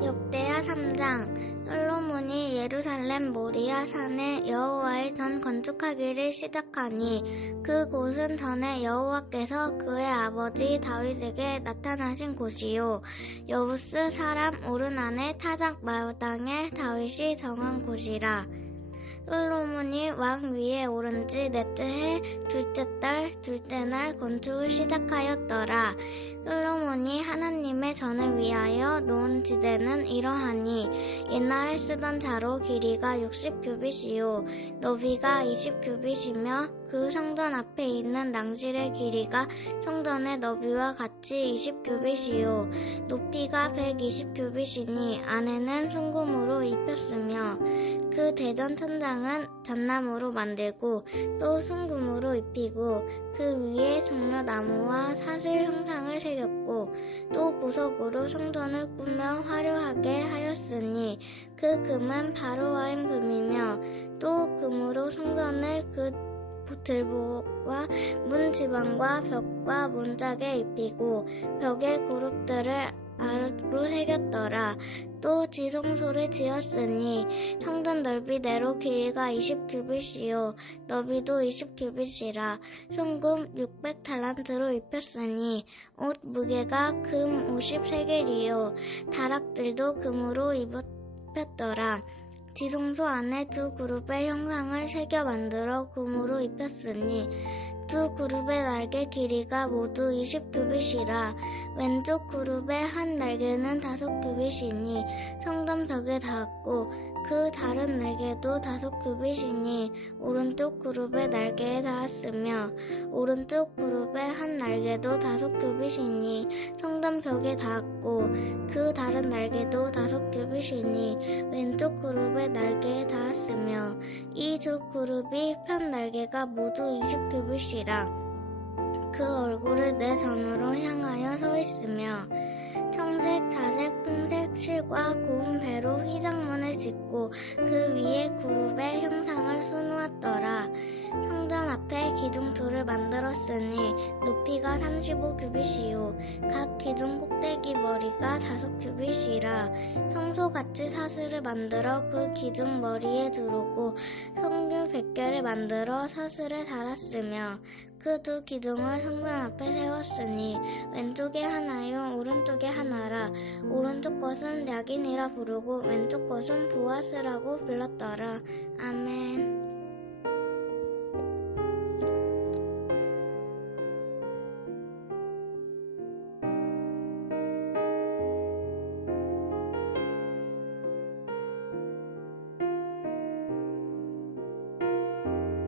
역대하 3장 솔로몬이 예루살렘 모리아 산에 여호와의 전 건축하기를 시작하니 그곳은 전에 여호와께서 그의 아버지 다윗에게 나타나신 곳이요 여부스 사람 오르난의 타작 마당에 다윗이 정한 곳이라 솔로몬이 왕 위에 오른 지 넷째 해 둘째 달 둘째 날 건축을 시작하였더라. 솔로몬이 하나님의 전을 위하여 놓은 지대는 이러하니 옛날에 쓰던 자로 길이가 60규빗이요. 너비가 20규빗이며 그 성전 앞에 있는 낭실의 길이가 성전의 너비와 같이 20규빗이요. 높이가 120규빗이니 안에는 송금으로 입혔으며 그 대전 천장은 잣나무로 만들고 또 송금으로 입히고 그 위에 종려나무와 사슬 형상을 새겼고 또 보석으로 성전을 꾸며 화려하게 하였으니 그 금은 바로와임 금이며 또 금으로 성전을 그 들보와 문 지방과 벽과 문짝에 입히고 벽에 그룹들을 아로 새겼더라. 또 지성소를 지었으니 성전 넓이대로 길이가 20규빗이요 너비도 20규빗이라 송금 600달란트로 입혔으니 옷 무게가 금 53개리요 다락들도 금으로 입혔더라. 지성소 안에 두 그룹의 형상을 새겨 만들어 금으로 입혔으니 두 그룹의 날개 길이가 모두 20규빗이라 왼쪽 그룹의 한 날개는 다섯 규빗이니 성전 벽에 닿았고 그 다른 날개도 다섯 규빗이니 오른쪽 그룹의 날개에 닿았으며 오른쪽 그룹의 한 날개도 다섯 규빗이니 성전 벽에 닿았고 그 다른 날개도 다섯 규빗이니 왼쪽 그룹의 날개에 닿았으며 이 두 그룹이 편 날개가 모두 20규빗이라. 그 얼굴을 내 전으로 향하여 서 있으며 실과 고운 배로 휘장문을 짓고 그 위에 그룹의 형상을 수놓았더라. 성전 앞에 기둥 둘을 만들었으니 높이가 35규빗이요 각 기둥 꼭대기 머리가 5규빗이라 성소같이 사슬을 만들어 그 기둥 머리에 두르고 성 류 100개를 만들어 사슬에 달았으며 그 두 기둥을 성전 앞에 세웠으니 왼쪽에 하나요 오른쪽에 하나라. 오른쪽 것은 야긴이라 부르고 왼쪽 것은 부하스라고 불렀더라. 아멘